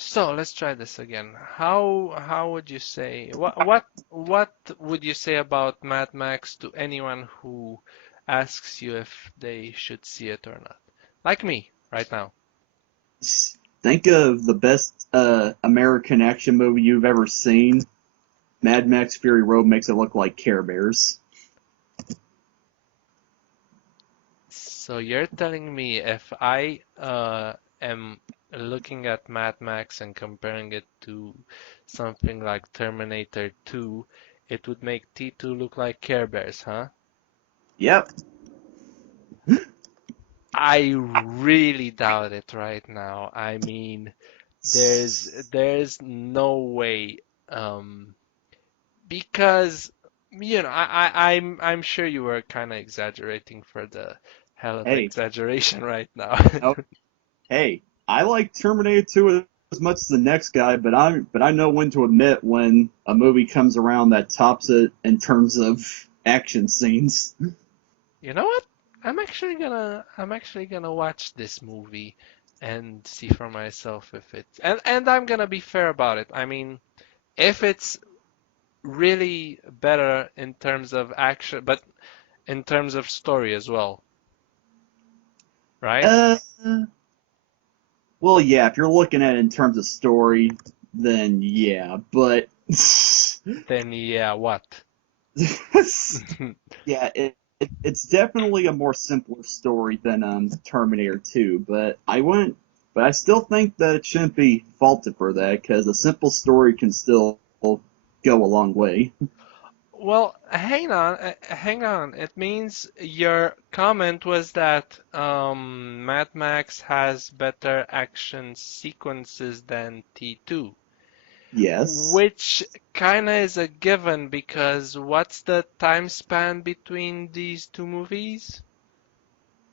So let's try this again. How would you say what would you say about Mad Max to anyone who asks you if they should see it or not? Like me right now. Think of the best American action movie you've ever seen. Mad Max Fury Road makes it look like Care Bears. So you're telling me if I am looking at Mad Max and comparing it to something like Terminator 2, it would make T2 look like Care Bears, huh? Yep. I really doubt it right now. I mean, there's no way, um, because I'm sure you were kind of exaggerating for the hell of Hey, exaggeration right now. no, hey, I like Terminator 2 as much as the next guy, but I know when to admit when a movie comes around that tops it in terms of action scenes. You know what? I'm actually gonna watch this movie and see for myself if it's and I'm gonna be fair about it. I mean, if it's really better in terms of action, but in terms of story as well, right? Uh, well, yeah, if you're looking at it in terms of story, then yeah, but Then yeah, what? yeah, it's definitely a more simpler story than Terminator 2, but I still think that it shouldn't be faulted for that because a simple story can still go a long way. Well, hang on. It means your comment was that Mad Max has better action sequences than T2, Yes, which kinda is a given because what's the time span between these two movies?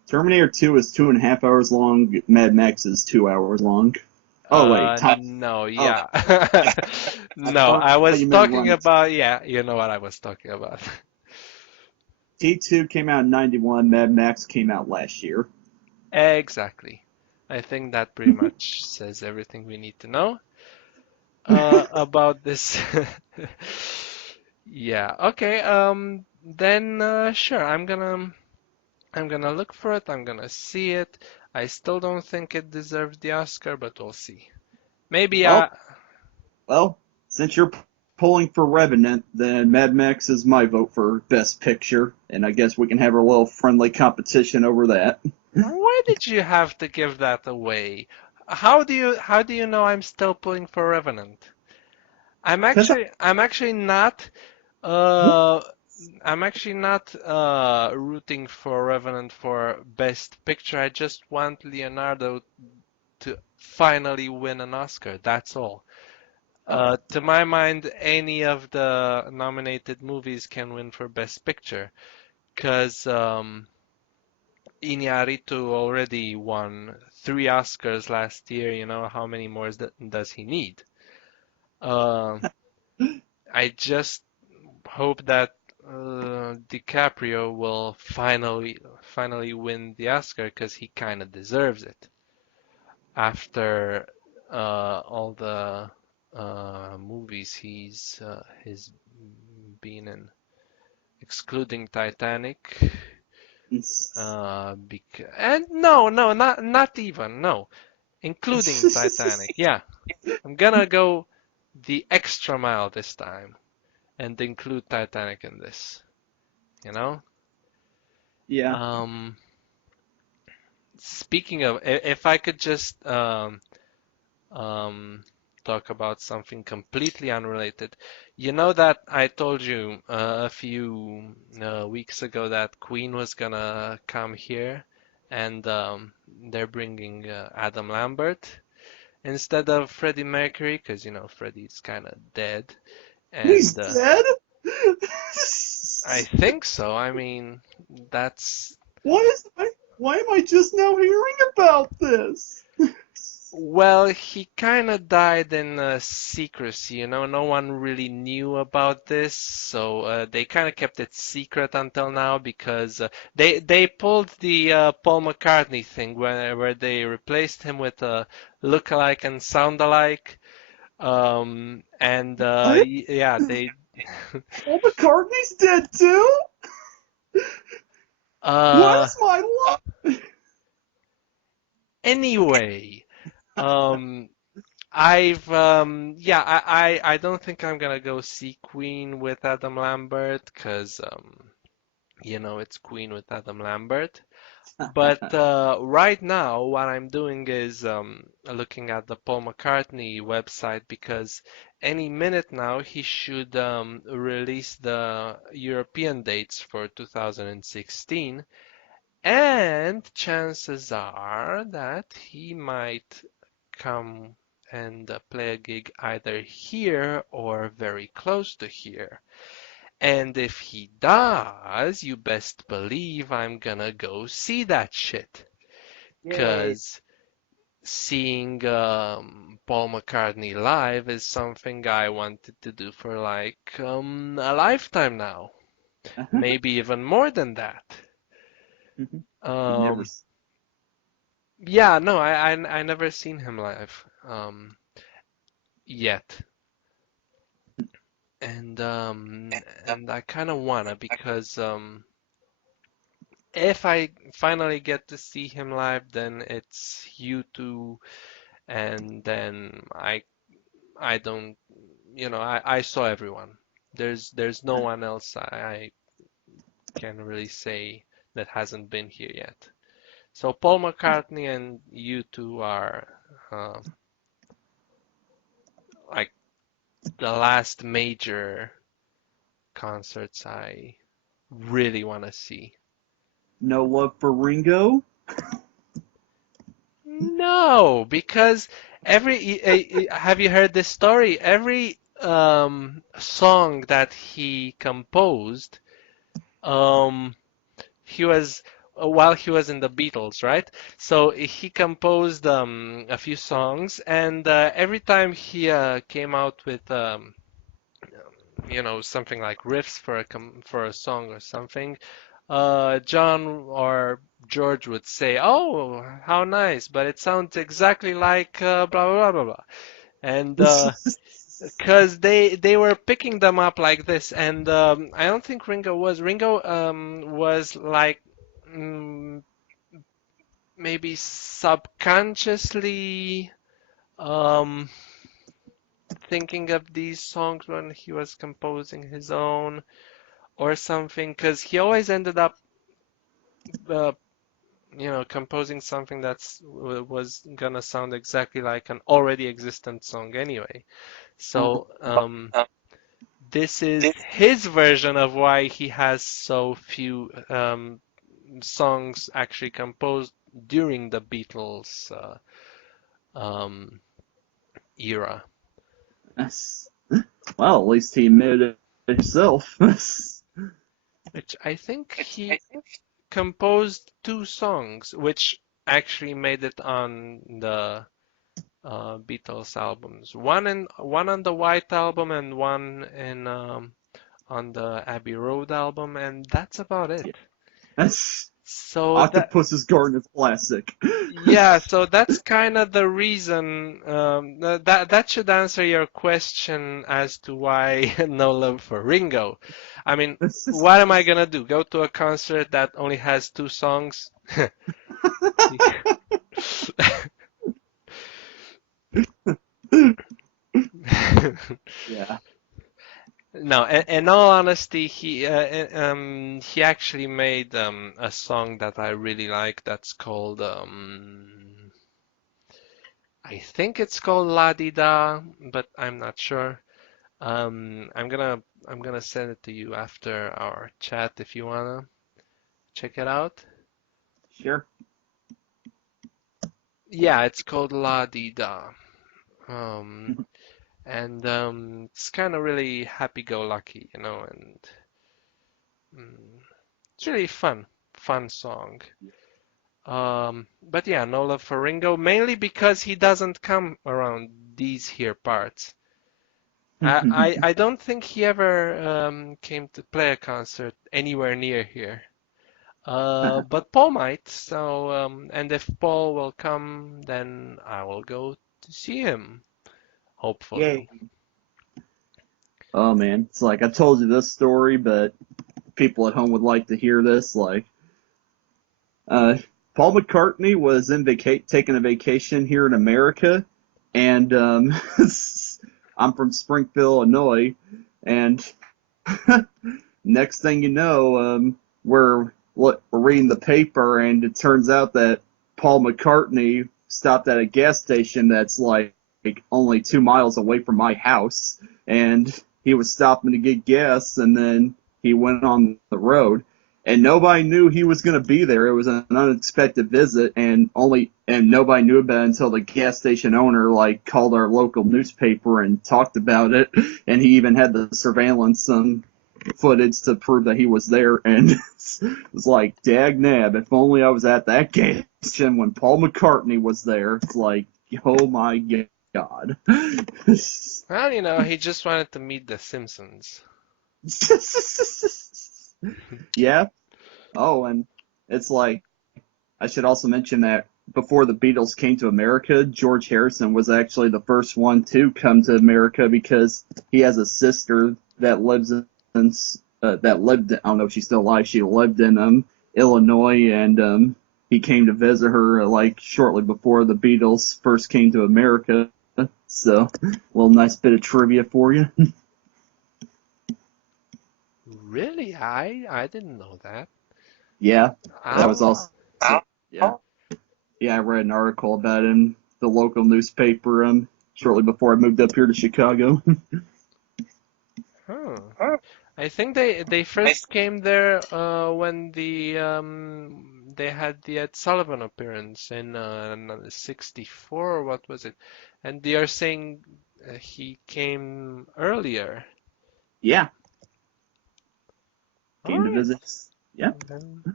Terminator 2 is 2.5 hours long. Mad Max is 2 hours long. Oh wait, time. No, Oh, yeah. I No, thought I was you meant talking running. about, yeah, you know what I was talking about. T2 came out in '91. Mad Max came out last year. Exactly. I think that pretty much says everything we need to know about this. Yeah, okay. Then sure, I'm gonna look for it. I'm gonna see it. I still don't think it deserves the Oscar, but we'll see. Maybe Well, well, since you're pulling for Revenant, then Mad Max is my vote for Best Picture, and I guess we can have a little friendly competition over that. why did you have to give that away? How do you know I'm still pulling for Revenant? I'm Cause actually I'm actually not uh I'm actually not rooting for Revenant for Best Picture. I just want Leonardo to finally win an Oscar. That's all. oh, To my mind, any of the nominated movies can win for Best Picture because Iñárritu already won 3 Oscars last year. You know, how many more does he need? Uh, I just hope that DiCaprio will finally win the Oscar because he kind of deserves it after all the movies he's been in, excluding Titanic. And no, not even no, including Titanic. Yeah, I'm gonna go the extra mile this time and include Titanic in this. You know? yeah. Um, Speaking of, if I could just um, talk about something completely unrelated. You know that I told you a few weeks ago that Queen was gonna come here, and they're bringing Adam Lambert instead of Freddie Mercury, because Freddie's kind of dead, He's and dead. I think so. I mean, that's Why am I just now hearing about this? Well, he kind of died in secrecy, you know. No one really knew about this, so they kind of kept it secret until now because they pulled the Paul McCartney thing where they replaced him with a look-alike and sound-alike, and What? yeah, they Paul McCartney's dead too? What uh is my life? anyway. Um, I've yeah, I don't think I'm gonna go see Queen with Adam Lambert 'cause you know it's Queen with Adam Lambert. But right now what I'm doing is looking at the Paul McCartney website because any minute now he should release the European dates for 2016, and chances are that he might come and play a gig either here or very close to here. And if he does, you best believe I'm gonna go see that shit. Yay. 'Cause seeing Paul McCartney live is something I wanted to do for like a lifetime now. Maybe even more than that. You never. Um, yeah, no, I never seen him live yet. And I kind of wanna because if I finally get to see him live, then it's U2, and then I don't, you know, I saw everyone. There's no one else I can really say that hasn't been here yet. So Paul McCartney and U2 are uh, like the last major concerts I really want to see. No love for Ringo? No, because have you heard this story? Every song that he composed, um, he was while he was in the Beatles, right? So he composed a few songs, and every time he came out with you know, something like riffs for for a song or something, John or George would say, "Oh, how nice!" But it sounds exactly like blah blah blah blah blah, and because they were picking them up like this, and I don't think Ringo was. Ringo was like mm, maybe subconsciously um, thinking of these songs when he was composing his own or something, because he always ended up, uh, you know, composing something that's was gonna sound exactly like an already existent song anyway. So this is his version of why he has so few songs actually composed during the Beatles um, era, Well, at least he admitted it himself. which I think he composed two songs, which actually made it on the Beatles albums. One on the White album and one in on the Abbey Road album, and that's about it. That's So that Octopus's Garden is classic. yeah, so that's kind of the reason that should answer your question as to why no love for Ringo. I mean, what am I gonna do? Go to a concert that only has two songs? Yeah. No, in all honesty, he actually made a song that I really like. That's called I think it's called La Di Da, but I'm not sure. I'm gonna send it to you after our chat if you wanna check it out. Sure. Yeah, it's called La Di Da. Um, and it's kind of really happy-go-lucky, you know, and it's really fun song. But yeah, no love for Ringo, mainly because he doesn't come around these here parts. I don't think he ever came to play a concert anywhere near here. But Paul might, so and if Paul will come, then I will go to see him, hopefully. Yay. Oh man, it's like I told you this story, but people at home would like to hear this. Uh, Paul McCartney was taking a vacation here in America, and I'm from Springfield, Illinois, and next thing you know, we're reading the paper, and it turns out that Paul McCartney stopped at a gas station that's like only 2 miles away from my house, and he was stopping to get gas, and then he went on the road, and nobody knew he was going to be there. It was an unexpected visit, and nobody knew about it until the gas station owner like called our local newspaper and talked about it, and he even had the surveillance footage to prove that he was there, and it was like, dag nab, if only I was at that gas station when Paul McCartney was there. It's like, oh my god. Well, he just wanted to meet the Simpsons. Yeah. Oh, and it's like, I should also mention that before the Beatles came to America, George Harrison was actually the first one to come to America because he has a sister that lives that lived. I don't know if she's still alive. She lived in Illinois, and he came to visit her like shortly before the Beatles first came to America. So, a little nice bit of trivia for you. Really? I didn't know that. Yeah, that was I'll also yeah. Yeah, I read an article about it in the local newspaper shortly before I moved up here to Chicago. huh. I think they first came there when they had the Ed Sullivan appearance in '64 or what was it? And they are saying he came earlier. Yeah, All came to right. visit. Yeah, Then,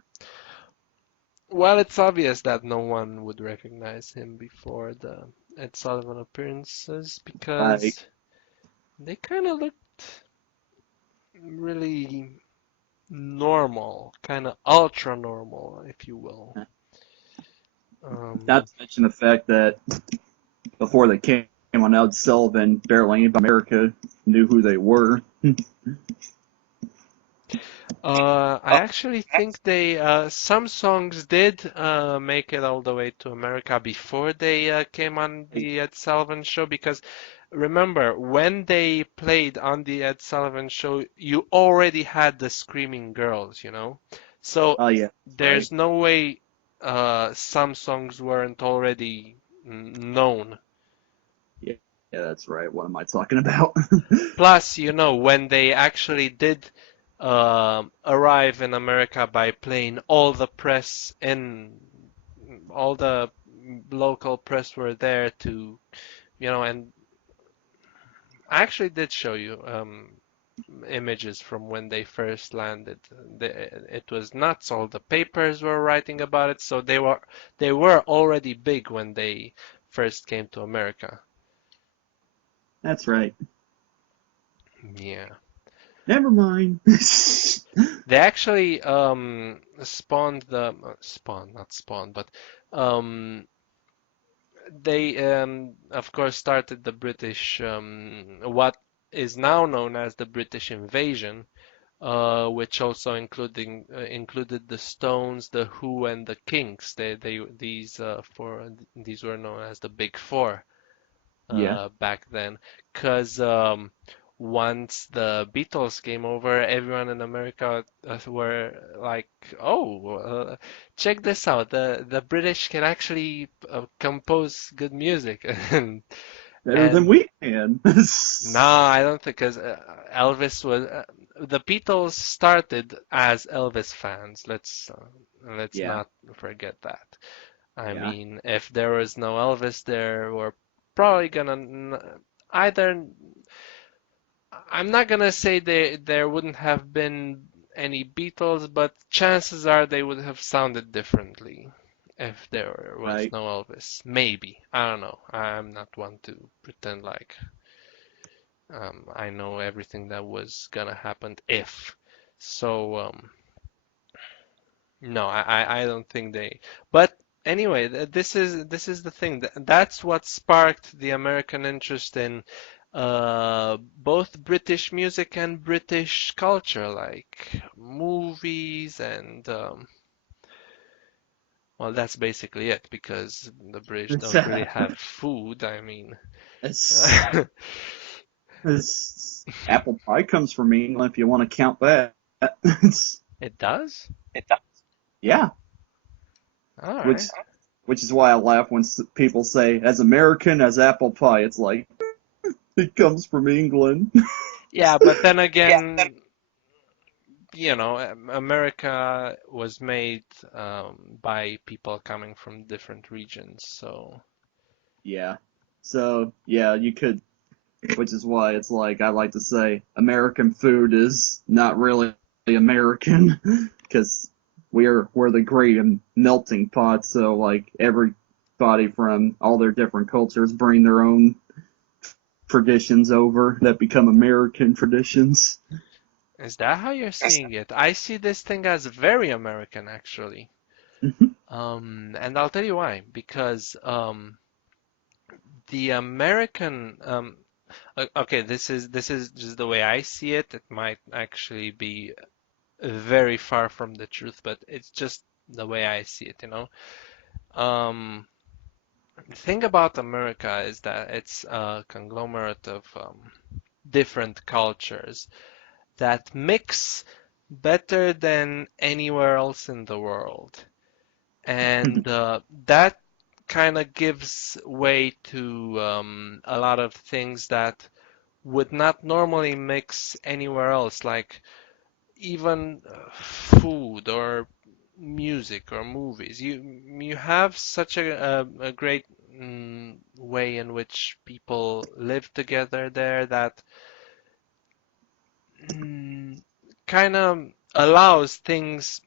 well, it's obvious that no one would recognize him before the Ed Sullivan appearances right. because they kind of looked really normal, kind of ultra normal, if you will. Not Um, to mention the fact that before they came on Ed Sullivan, barely anybody in America knew who they were. I actually think some songs did make it all the way to America before they came on the Ed Sullivan Show because remember, when they played on the Ed Sullivan Show, you already had the Screaming Girls, you know? So Oh yeah, right. there's no way some songs weren't already known. Yeah, yeah, that's right. What am I talking about? Plus, when they actually did arrive in America by plane, all the local press were there to, and I actually did show you images from when they first landed. It was nuts. All the papers were writing about it, so they were already big when they first came to America. That's right. Yeah. Never mind. They actually not spawned, but um, they of course started the British what is now known as the British invasion, which also included the Stones, the Who, and the Kinks. These were known as the Big Four Yeah, back then, because once the Beatles came over, everyone in America were like, "Oh, check this out! The British can actually compose good music." and better than and we can. no, I don't think because Elvis was the Beatles started as Elvis fans. Let's Yeah, not forget that. I yeah. mean, if there was no Elvis, there were probably either. I'm not gonna say there wouldn't have been any Beatles, but chances are they would have sounded differently. if there was Right. no Elvis. Maybe. I don't know. I'm not one to pretend like I know everything that was gonna happen if. So no, I don't think they. But anyway, this is the thing. That's what sparked the American interest in both British music and British culture, like movies and well, that's basically it because the British It's, don't really have food. I mean, it's, apple pie comes from England if you want to count that. It's, it does? yeah, All which right. which is why I laugh when people say, "As American as apple pie." It's like it comes from England. Yeah, but then again, America was made by people coming from different regions, so Yeah. So yeah, you could, which is why it's like I like to say American food is not really American because we're the great melting pot. So like everybody from all their different cultures bring their own traditions over that become American traditions. is that how you're seeing it? I see this thing as very American, actually. And I'll tell you why. Because the American, okay, this is just the way I see it. It might actually be very far from the truth, but it's just the way I see it, you know. The thing about America is that it's a conglomerate of different cultures that mix better than anywhere else in the world. And that kind of gives way to a lot of things that would not normally mix anywhere else, like even food or music or movies. You have such a great way in which people live together there that kind of allows things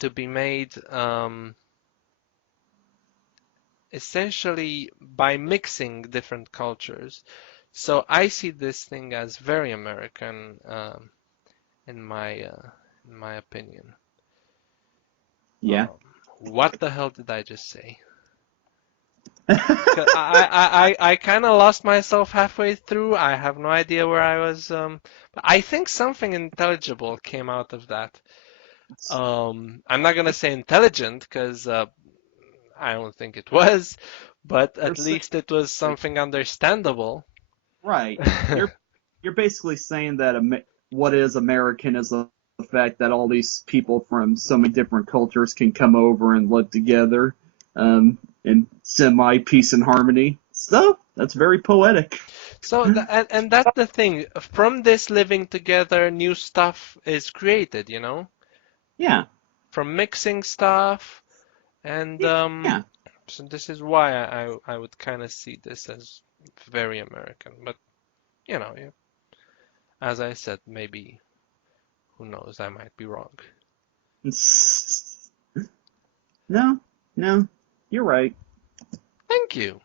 to be made essentially by mixing different cultures. So I see this thing as very American in my opinion. Yeah. Um, what the hell did I just say? 'Cause I kind of lost myself halfway through. I have no idea where I was. But I think something intelligible came out of that. I'm not gonna say intelligent because I don't think it was, but You're at saying, least it was something understandable. right. You're basically saying that what is American is the fact that all these people from so many different cultures can come over and live together in semi peace and harmony. So that's very poetic. So, and that's the thing. From this living together, new stuff is created, Yeah. from mixing stuff, and Yeah. so this is why I would kind of see this as very American. But yeah, as I said, maybe who knows? I might be wrong. No, no, you're right. Thank you.